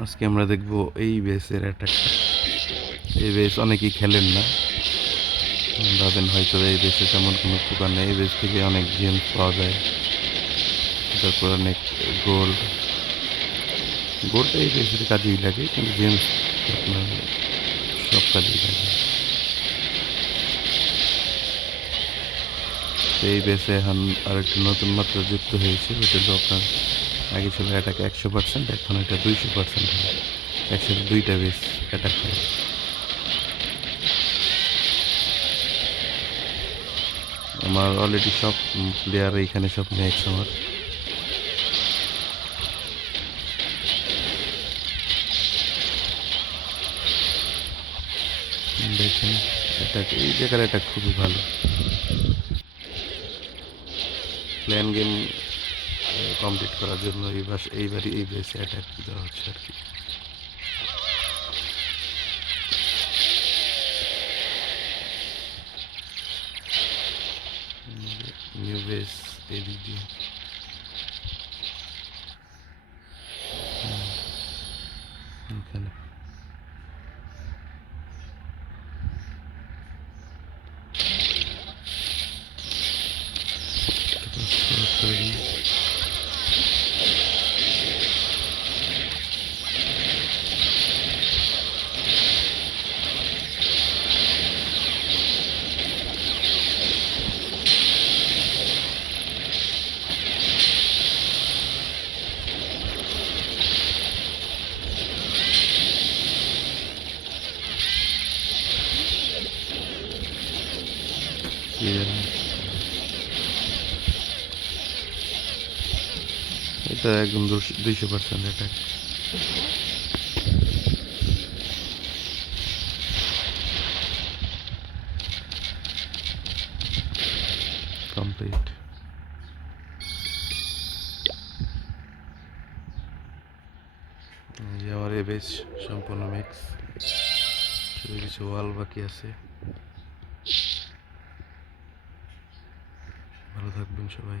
আজকে আমরা দেখব এই বেসের অ্যাটাকটা। এই বেস অনেকেই খেলেন না, ভাবেন হয়তো এই বেসে তেমন কোনো উপকার নেই। এই বেস থেকে অনেক জেমস পাওয়া যায়, তারপর অনেক গোল্ড। গোল্ড এই বেসের কাজেই লাগে, কিন্তু জেমস আপনার সব কাজেই লাগে। তো এই বেসে এখন আরেকটি নতুন মাত্রা যুক্ত হয়েছে, ওইটা হলো আপনার আগে ছিল অ্যাটাক 100%, এখন এটা 200% হয়। একসাথে দুইটা বেস অ্যাটাক হয়। আমার অলরেডি সব প্লেয়ার এইখানে সব ম্যাক্স আমার। দেখেন অ্যাটাক, এই জায়গার অ্যাটাক খুবই ভালো। প্ল্যান গেম কমপ্লিট করার জন্য এইবারই এই বেসে অ্যাটাক দেওয়া হচ্ছে আর কি। নিউ বেস এদিক দিয়ে এখানে করে দিই। এটা একদম 200% অ্যাটাক। কমপ্লিট। যে আমার এ বেশ সম্পূর্ণ মিক্স, শুধু কিছু ওয়াল বাকি আছে। ভালো থাকবেন সবাই।